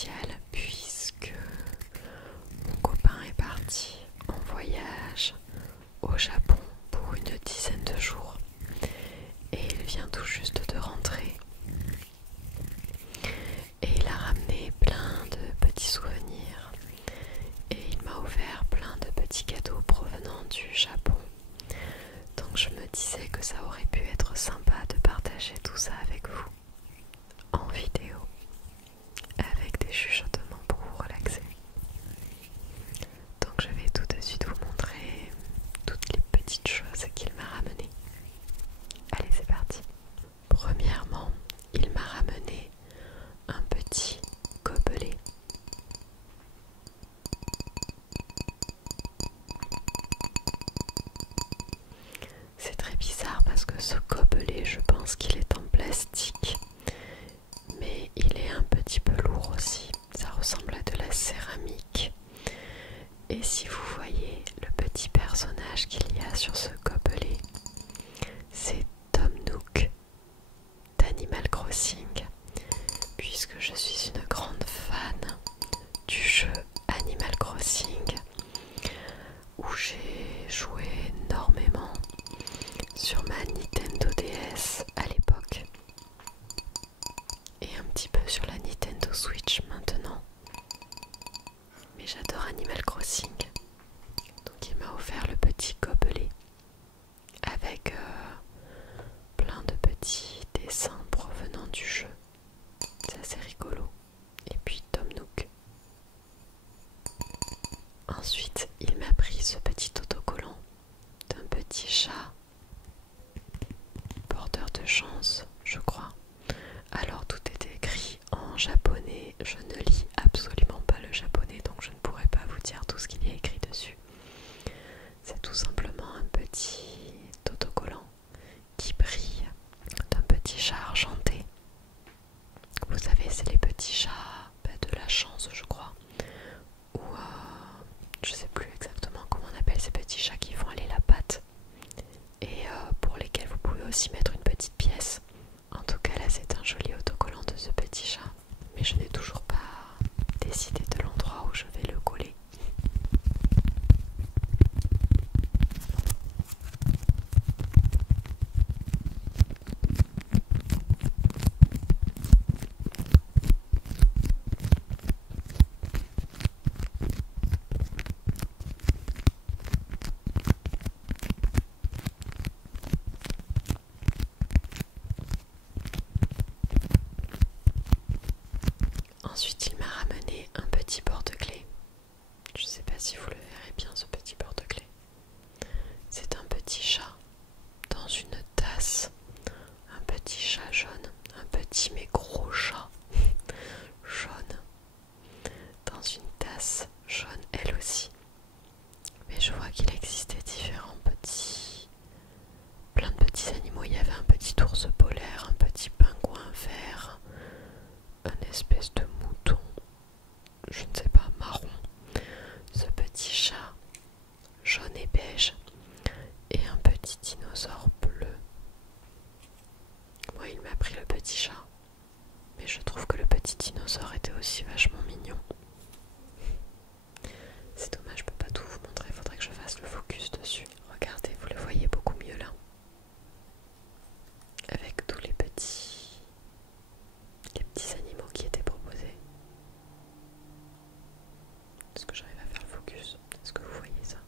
spécial puisque mon copain est parti en voyage au Japon pour une dizaine de jours et il vient tout juste de rentrer et il a ramené plein de petits souvenirs et il m'a offert plein de petits cadeaux provenant du Japon. Donc je me disais que ça aurait pu être sympa de partager tout ça avec vous en vidéo avec des chuchotements pour vous relaxer. Donc je vais tout de suite vous montrer toutes les petites choses qu'il m'a ramenées. Allez, c'est parti. Premièrement, il m'a ramené un petit gobelet. C'est très bizarre parce que ce gobelet, je pense qu'il est en plastique, mais il est un petit peu lourd aussi. Ça ressemble à de la céramique. Et si vous voyez le petit personnage qu'il y a sur ce gobelet, c'est Tom Nook d'Animal Crossing, puisque je suis une grande fan du jeu Animal Crossing, où j'ai joué énormément sur ma Nintendo DS à l'époque et un petit peu sur la Nintendo Switch maintenant. Mais j'adore Animal Crossing. Donc il m'a offert le petit gobelet avec plein de petits dessins provenant du jeu. C'est assez rigolo. Et puis Tom Nook. Ensuite, il m'a pris ce petit autocollant d'un petit chat porteur de chance, je crois. Alors tout est écrit en japonais. Je ne lis absolument pas le japonais, donc je ne pourrais pas vous dire tout ce qu'il y a écrit dessus. C'est tout simplement un petit autocollant qui brille d'un petit chat argenté. Vous savez, c'est les petits chats de la chance, je crois. Ou je sais plus exactement comment on appelle ces petits chats qui font aller la patte. Et pour lesquels vous pouvez aussi mettre une petite pièce. En tout cas, là, c'est un joli autocollant de ce petit chat. Mais je n'ai toujours pas décidé de l'endroit où je vais le coller. Ensuite, il m'a ramené un petit porte-clés. Je ne sais pas si vous le verrez bien, ce petit porte-clés. C'est un petit chat dans une tasse. Un petit chat jaune. Un petit mais gros chat jaune dans une tasse jaune elle aussi. Mais je vois qu'il existait différents petits... plein de petits animaux. Il y avait un petit ours polaire, un petit pingouin vert, un espèce de mouton, je ne sais pas, marron, ce petit chat jaune et beige et un petit dinosaure bleu. Moi, il m'a pris le petit chat, mais je trouve que le petit dinosaure était aussi vachement mignon. C'est dommage, je peux pas tout vous montrer, il faudrait que je fasse le focus dessus. Regardez, vous le voyez beaucoup mieux là, avec tous les petits animaux qui étaient proposés. Est-ce que j'arrive à faire le focus? Est-ce que vous voyez ça?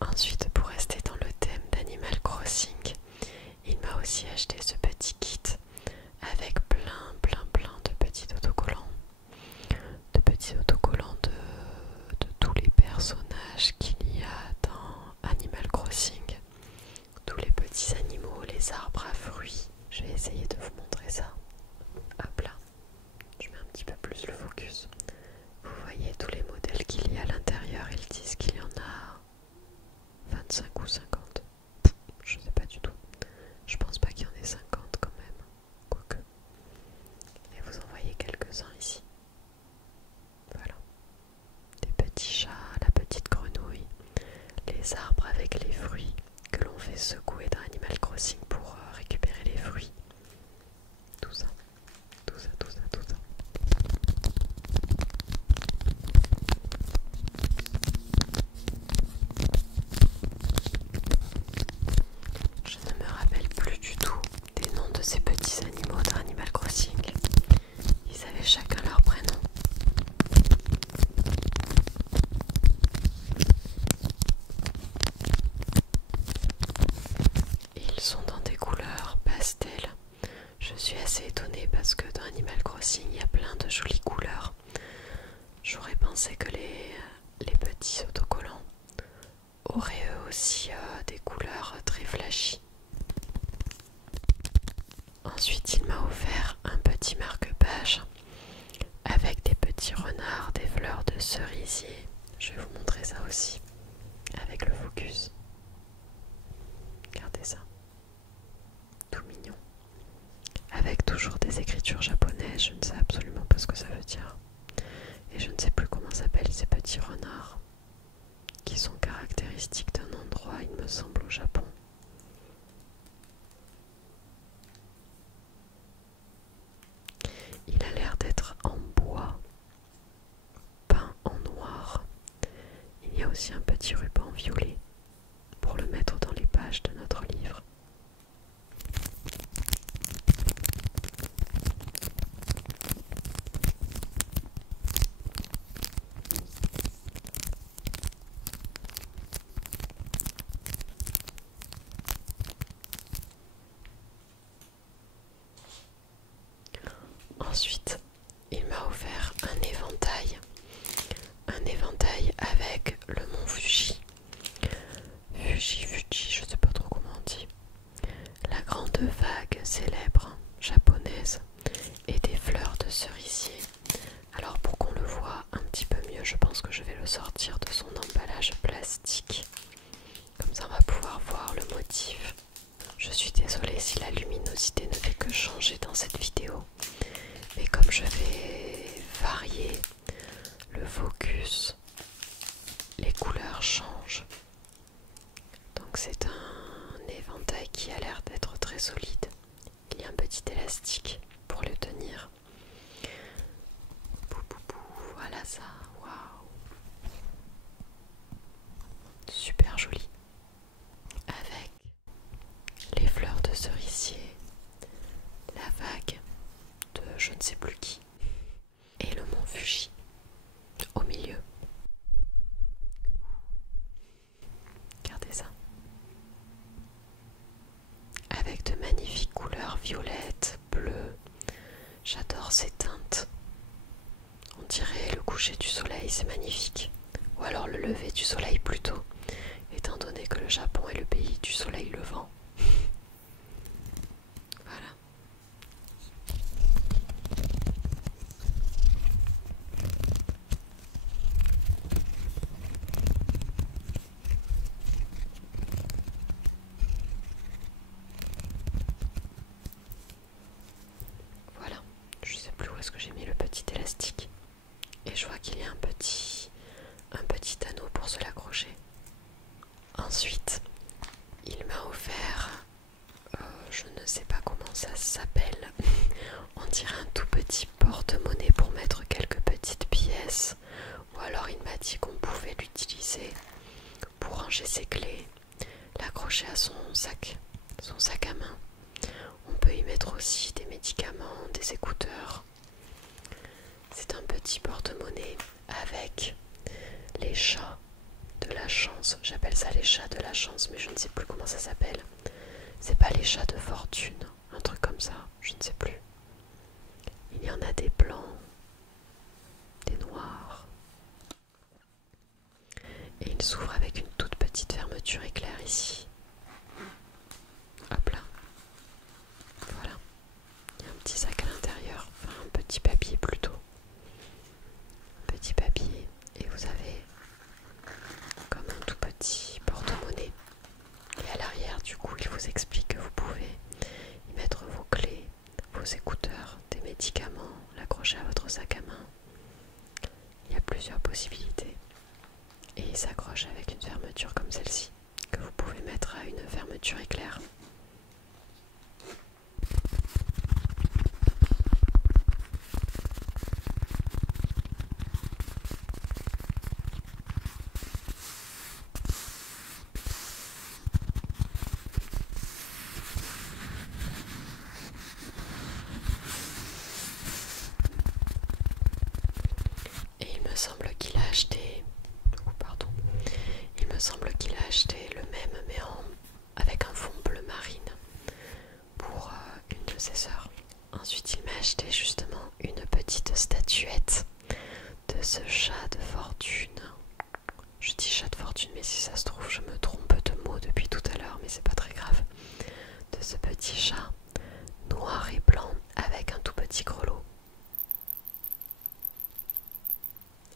Ensuite, pour rester dans le thème d'Animal Crossing, il m'a aussi acheté ce petit kit avec plein de petits autocollants. aussi, il y a plein de jolies couleurs. J'aurais pensé que les petits autocollants auraient eux aussi des couleurs très flashy. Ensuite, il m'a offert un petit marque-page avec des petits renards, des fleurs de cerisier. Je vais vous montrer ça aussi avec le focus. Regardez ça, tout mignon. Avec toujours des écritures japonaises, je ne sais absolument pas ce que ça veut dire. Et je ne sais plus comment s'appellent ces petits renards qui sont caractéristiques d'un endroit, il me semble, au Japon. Il a l'air d'être en bois, peint en noir. Il y a aussi un petit ruban violet pour le mettre dans les pages de notre livre. Ensuite, il m'a offert un éventail avec le mont Fuji. Fuji, je sais pas trop comment on dit. La grande vague célèbre japonaise et des fleurs de cerisier. Alors pour qu'on le voit un petit peu mieux, je pense que je vais le sortir de son emballage plastique. Comme ça on va pouvoir voir le motif. Je suis désolée si la luminosité ne fait que changer dans cette vidéo. Mais comme je vais varier le focus, les couleurs changent. Donc c'est un éventail qui a l'air d'être très solide. Il y a un petit élastique pour le tenir. Voilà ça, waouh! Super joli. Avec les fleurs de cerisier, la vague de je ne sais plus qui et le mont Fuji au milieu. Regardez ça. Avec de magnifiques couleurs violettes, bleues. J'adore ces teintes. On dirait le coucher du soleil, c'est magnifique. Ou alors le lever du soleil plutôt, étant donné que le Japon est le pays du soleil levant. Voilà. Voilà. Je sais plus où est-ce que j'ai mis le petit élastique. Et je vois qu'il y a un petit anneau pour se l'accrocher. Ensuite, il m'a offert, je ne sais pas comment ça s'appelle, on dirait un tout petit porte-monnaie pour mettre quelques petites pièces. Ou alors il m'a dit qu'on pouvait l'utiliser pour ranger ses clés, l'accrocher à son sac à main. On peut y mettre aussi des médicaments, des écouteurs. C'est un petit porte-monnaie avec les chats de la chance. J'appelle ça les chats de la chance, mais je ne sais plus comment ça s'appelle. C'est pas les chats de fortune, un truc comme ça, je ne sais plus. Il y en a des blancs, des noirs. Et il s'ouvre avec une toute petite fermeture éclair ici. Hop là. Voilà. Il y a un petit sac à l'intérieur, enfin un petit papier plutôt. Petit papier. Et vous avez comme un tout petit porte-monnaie. Et à l'arrière, du coup, il vous explique que vous pouvez y mettre vos clés, vos écouteurs, des médicaments, l'accrocher à votre sac à main. Il y a plusieurs possibilités. Et il s'accroche avec une fermeture comme celle-ci, que vous pouvez mettre à une fermeture éclair. Et il me semble qu'il a acheté... Oh, pardon. Il me semble qu'il a acheté le même, mais avec un fond bleu marine pour une de ses sœurs. Ensuite, il m'a acheté justement une petite statuette de ce chat de fortune. Je dis chat de fortune, mais si ça se trouve, je me trompe de mot depuis tout à l'heure, mais c'est pas très grave. De ce petit chat noir et blanc avec un tout petit grelot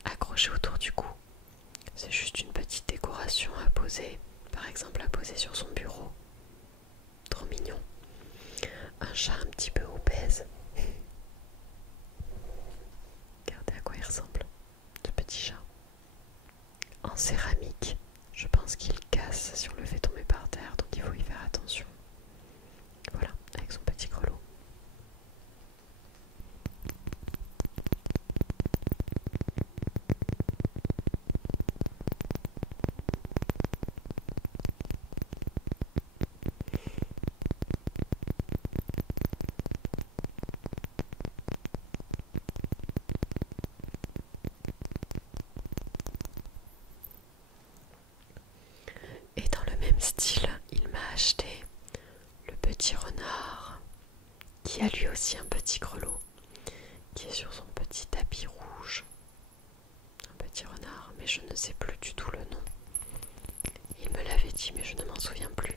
accroché autour du cou. C'est juste une petite décoration à poser, par exemple à poser sur son bureau. Trop mignon. Un chat un petit peu obèse. Regardez à quoi il ressemble, ce petit chat. En céramique, je pense qu'il casse si on le fait tomber par terre, donc il faut y faire attention. Voilà, avec son petit grelot. Et dans le même style, il m'a acheté le petit renard, qui a lui aussi un petit grelot, qui est sur son petit tapis rouge. Un petit renard, mais je ne sais plus du tout le nom. Il me l'avait dit, mais je ne m'en souviens plus.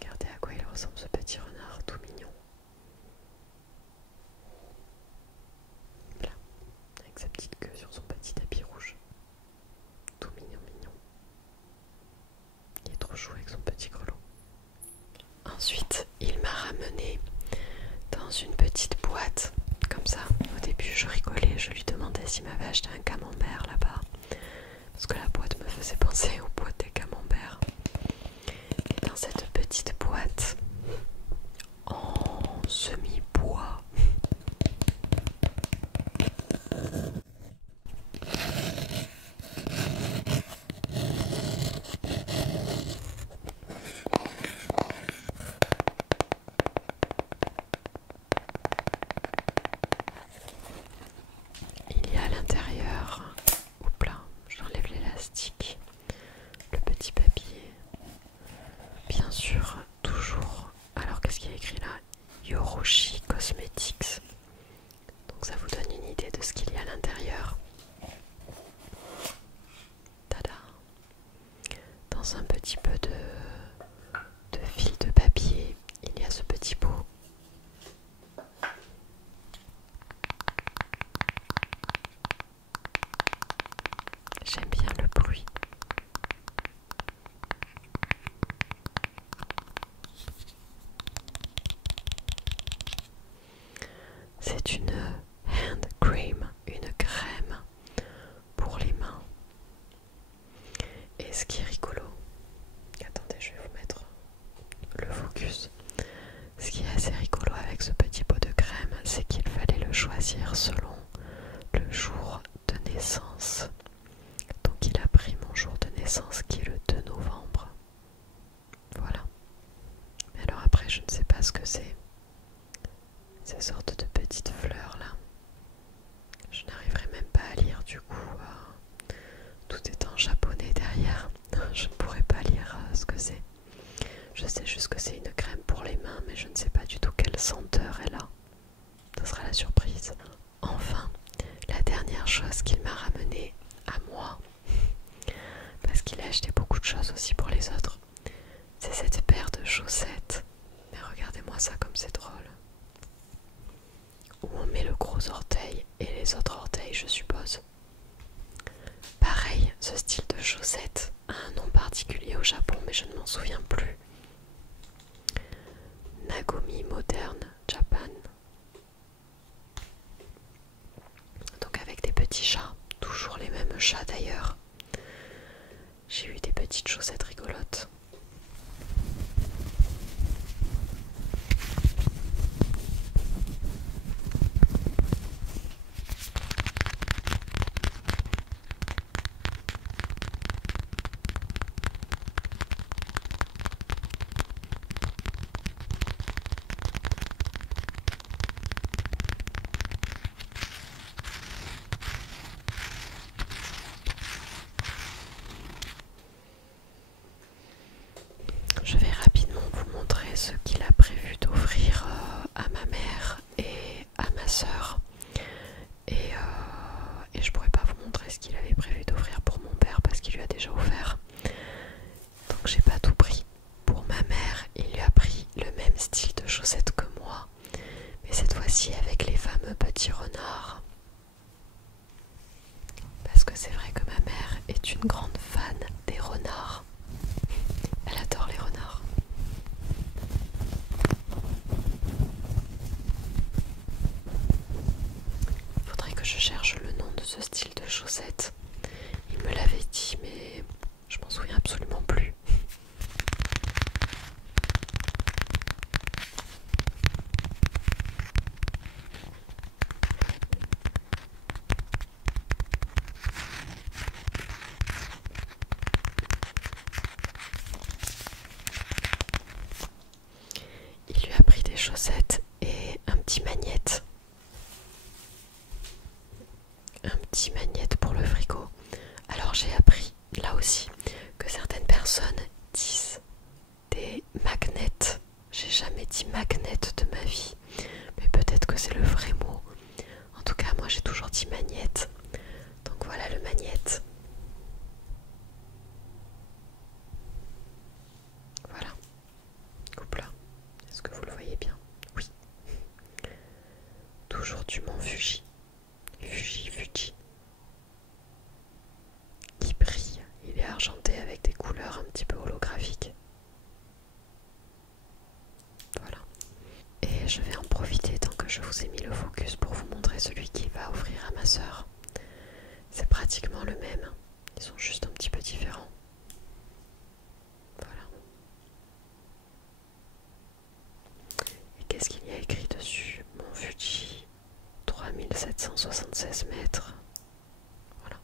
Regardez à quoi il ressemble ce petit renard tout mignon. Là, avec sa petite queue sur son petit tapis rouge. Tout mignon, mignon. Il est trop chou avec son petit grelot. Ensuite, il m'a ramené dans une petite boîte, comme ça. Au début, je rigolais, je lui demandais s'il m'avait acheté un camembert là-bas, parce que la boîte me faisait penser aux boîtes des camemberts. Et dans cette petite boîte, en semi-bois, il y a à l'intérieur, oups là, j'enlève l'élastique, le petit papier, bien sûr, toujours. Alors qu'est-ce qu'il y a écrit là? Yoroshi Cosmetics. Donc ça vous donne une idée de ce qu'il y a à l'intérieur. Tada! Dans un petit peu de fil de papier, il y a ce petit pot. J'aime bien le bruit. C'est une hand cream, une crème pour les mains. Et ce qui est rigolo, attendez, je vais vous mettre le focus. Ce qui est assez rigolo avec ce petit pot de crème, c'est qu'il fallait le choisir selon le jour de naissance. Donc il a pris mon jour de naissance qui est le 2 novembre. Voilà. Mais alors après, je ne sais pas ce que c'est. Ces sortes de petites fleurs là. Je n'arriverai même pas à lire du coup. Tout est en japonais derrière. Je ne pourrai pas lire ce que c'est. Je sais juste que c'est une crème pour les mains, mais je ne sais pas du tout quelle senteur elle a. Ce sera la surprise. Enfin, la dernière chose qu'il m'a ramenée à moi, parce qu'il a acheté beaucoup de choses aussi pour les autres, c'est cette paire de chaussettes. Mais regardez-moi ça comme c'est drôle. Où on met le gros orteil et les autres orteils, je suppose. Pareil, ce style de chaussettes a un nom particulier au Japon, mais je ne m'en souviens plus. Nagomi Modern Japan. Donc avec des petits chats, toujours les mêmes chats d'ailleurs. J'ai eu des petites chaussettes rigolotes. que je cherche le nom de ce style de chaussettes. Il me l'avait dit, mais je m'en souviens absolument plus. Il lui a pris des chaussettes et un petit magnète. Un petit magnète pour le frigo. Alors j'ai appris, là aussi, que certaines personnes disent des magnets. J'ai jamais dit magnet de ma vie, mais peut-être que c'est le vrai mot. En tout cas, moi j'ai toujours dit magnète. Donc voilà le magnète. Voilà. Coupe là. Est-ce que vous le voyez bien? Oui. Toujours du mont Fuji. Fuji. Qui brille. Il est argenté avec des couleurs un petit peu holographiques. Voilà. Et je vais en profiter tant que je vous ai mis le focus pour vous montrer celui qu'il va offrir à ma sœur. C'est pratiquement le même. Ils sont juste un petit peu différents. Voilà. Et qu'est-ce qu'il y a écrit dessus? Mont Fuji, 3776 mètres. Voilà.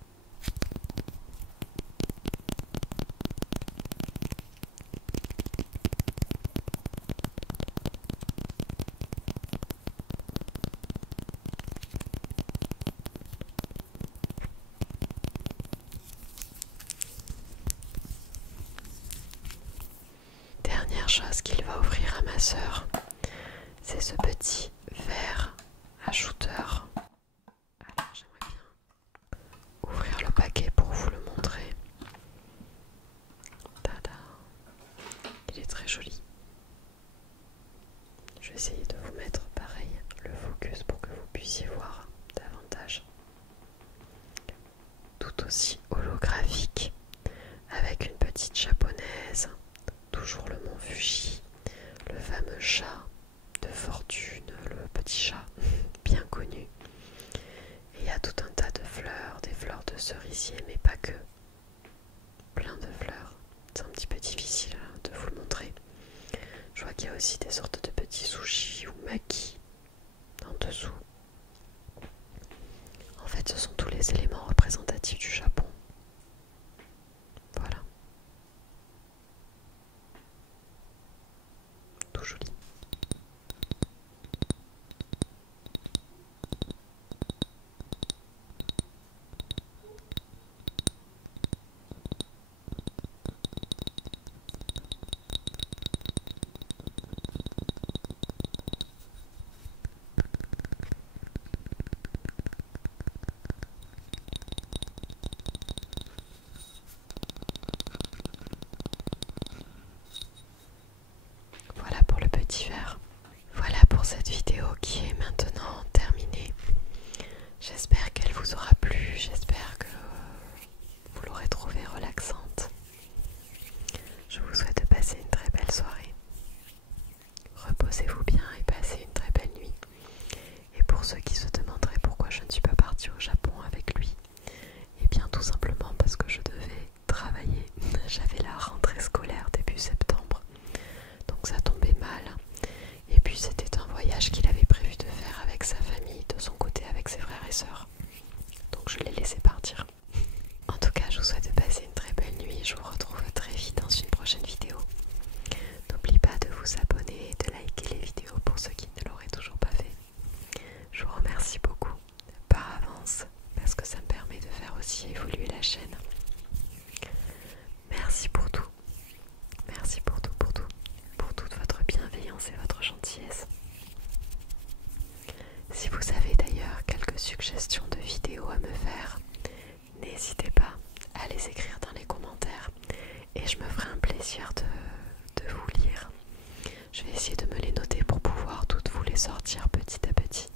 Dernière chose qu'il va offrir à ma sœur, c'est ce petit verre à shooter. Alors j'aimerais bien ouvrir le paquet pour vous le montrer. Tada! Il est très joli. Je vais essayer de vous mettre pareil le focus pour que vous puissiez voir davantage. Tout aussi holographique, avec une petite japonaise, toujours le mont Fuji, le fameux chat de fortune, le petit chat bien connu. Et il y a tout un tas de fleurs, des fleurs de cerisier, mais pas que. Plein de fleurs. C'est un petit peu difficile de vous le montrer. Je vois qu'il y a aussi des sortes de petits sushis ou makis en dessous. En fait, ce sont tous les éléments représentatifs du Japon. Voilà. Tout joli. Voilà pour le petit verre. Voilà pour cette vidéo qui est maintenant terminée. J'espère qu'elle vous aura plu, j'espère que vous l'aurez trouvée relaxante. Je vous souhaite de passer une très belle soirée. Reposez-vous bien et passez une très belle nuit. Et pour ceux qui se demanderaient pourquoi je ne suis pas partie au Japon avec lui, eh bien tout simplement parce que je devais travailler. J'avais la rentrée scolaire début septembre, donc ça tombait mal. Et puis c'était un voyage qu'il avait prévu de faire avec sa famille, de son côté avec ses frères et sœurs. Donc je l'ai laissé partir. En tout cas, je vous souhaite de passer une très belle nuit. Je vous retrouve très vite dans une prochaine vidéo. N'oubliez pas de vous abonner et de liker les vidéos pour ceux qui ne l'auraient toujours pas fait. Je vous remercie beaucoup par avance parce que ça me permet de faire aussi évoluer la chaîne. Merci pour tout. Merci pour tout, pour toute votre bienveillance et votre gentillesse. Si vous avez d'ailleurs quelques suggestions de vidéos à me faire, n'hésitez pas à les écrire dans les commentaires et je me ferai un plaisir de vous lire. Je vais essayer de me les noter pour pouvoir toutes vous les sortir petit à petit.